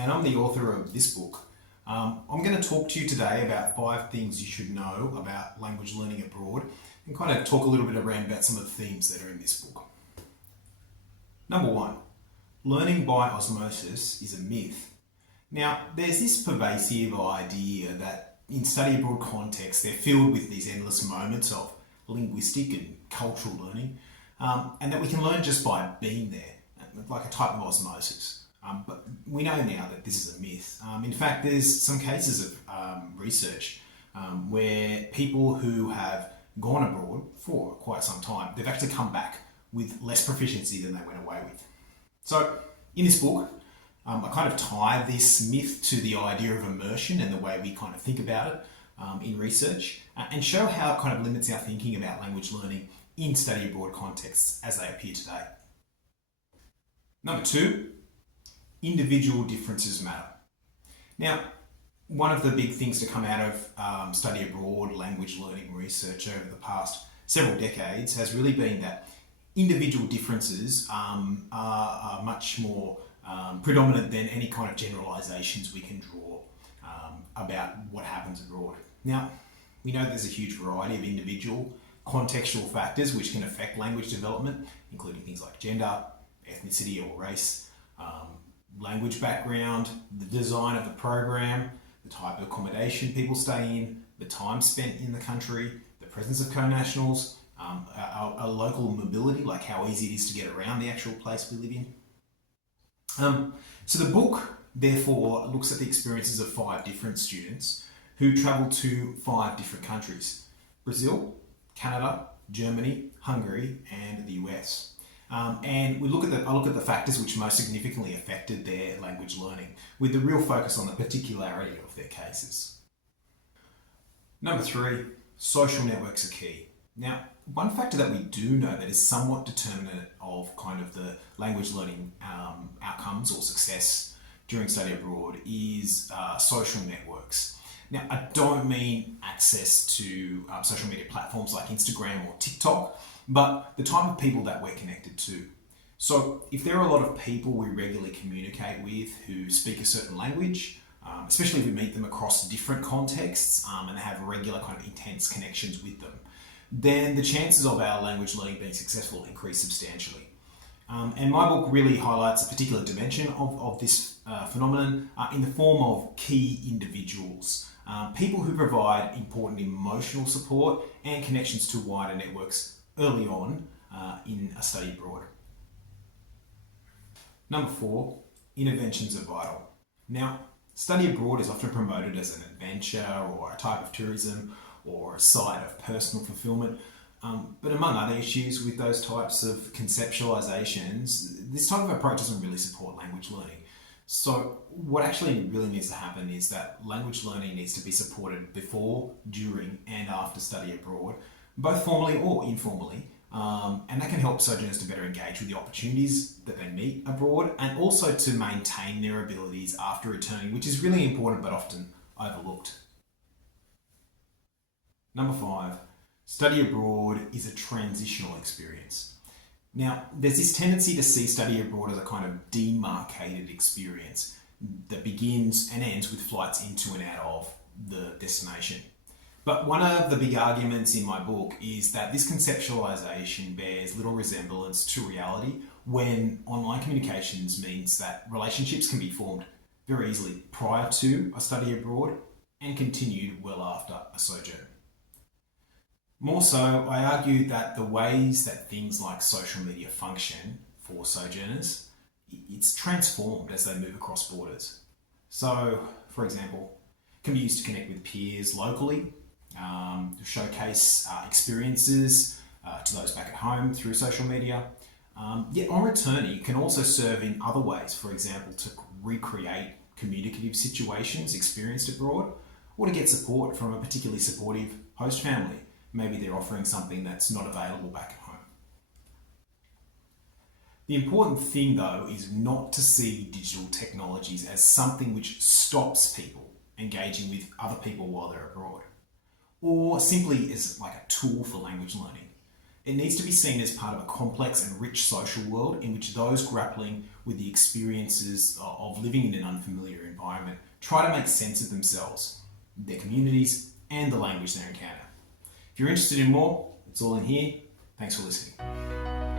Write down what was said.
and I'm the author of this book. I'm going to talk to you today about 5 things you should know about language learning abroad and kind of talk a little bit around about some of the themes that are in this book. Number 1, learning by osmosis is a myth. Now, there's this pervasive idea that in study abroad contexts, they're filled with these endless moments of linguistic and cultural learning, and that we can learn just by being there, like a type of osmosis. But we know now that this is a myth. In fact, there's some cases of research where people who have gone abroad for quite some time, they've actually come back with less proficiency than they went away with. So in this book, I kind of tie this myth to the idea of immersion and the way we kind of think about it in research, and show how it kind of limits our thinking about language learning in study abroad contexts as they appear today. Number 2, individual differences matter. Now, one of the big things to come out of study abroad language learning research over the past several decades has really been that individual differences are much more predominant than any kind of generalizations we can draw about what happens abroad. Now, we know there's a huge variety of individual contextual factors which can affect language development, including things like gender, ethnicity or race, language background, the design of the program, the type of accommodation people stay in, the time spent in the country, the presence of co-nationals, our local mobility, like how easy it is to get around the actual place we live in. So the book, therefore, looks at the experiences of 5 different students who travelled to 5 different countries: Brazil, Canada, Germany, Hungary, and the US. And I look at the factors which most significantly affected their language learning, with the real focus on the particularity of their cases. Number 3, social networks are key. Now, one factor that we do know that is somewhat determinant of kind of the language learning outcomes or success during study abroad is social networks. Now, I don't mean access to social media platforms like Instagram or TikTok, but the type of people that we're connected to. So if there are a lot of people we regularly communicate with who speak a certain language, especially if we meet them across different contexts and they have regular kind of intense connections with them, then the chances of our language learning being successful increase substantially. And my book really highlights a particular dimension of this phenomenon in the form of key individuals, people who provide important emotional support and connections to wider networks early on in a study abroad. Number 4, interventions are vital. Now, study abroad is often promoted as an adventure or a type of tourism or a site of personal fulfillment. But among other issues with those types of conceptualizations, this type of approach doesn't really support language learning. So what actually really needs to happen is that language learning needs to be supported before, during, and after study abroad, both formally or informally, and that can help sojourners to better engage with the opportunities that they meet abroad and also to maintain their abilities after returning, which is really important but often overlooked. Number 5, study abroad is a transitional experience. Now, there's this tendency to see study abroad as a kind of demarcated experience that begins and ends with flights into and out of the destination. But one of the big arguments in my book is that this conceptualization bears little resemblance to reality when online communications means that relationships can be formed very easily prior to a study abroad and continued well after a sojourn. More so, I argue that the ways that things like social media function for sojourners, it's transformed as they move across borders. So, for example, it can be used to connect with peers locally, to showcase experiences to those back at home through social media. Yet on returning, it can also serve in other ways, for example, to recreate communicative situations experienced abroad, or to get support from a particularly supportive host family. Maybe they're offering something that's not available back at home. The important thing, though, is not to see digital technologies as something which stops people engaging with other people while they're abroad, or simply as like a tool for language learning. It needs to be seen as part of a complex and rich social world in which those grappling with the experiences of living in an unfamiliar environment try to make sense of themselves, their communities, and the language they encounter. If you're interested in more, it's all in here. Thanks for listening.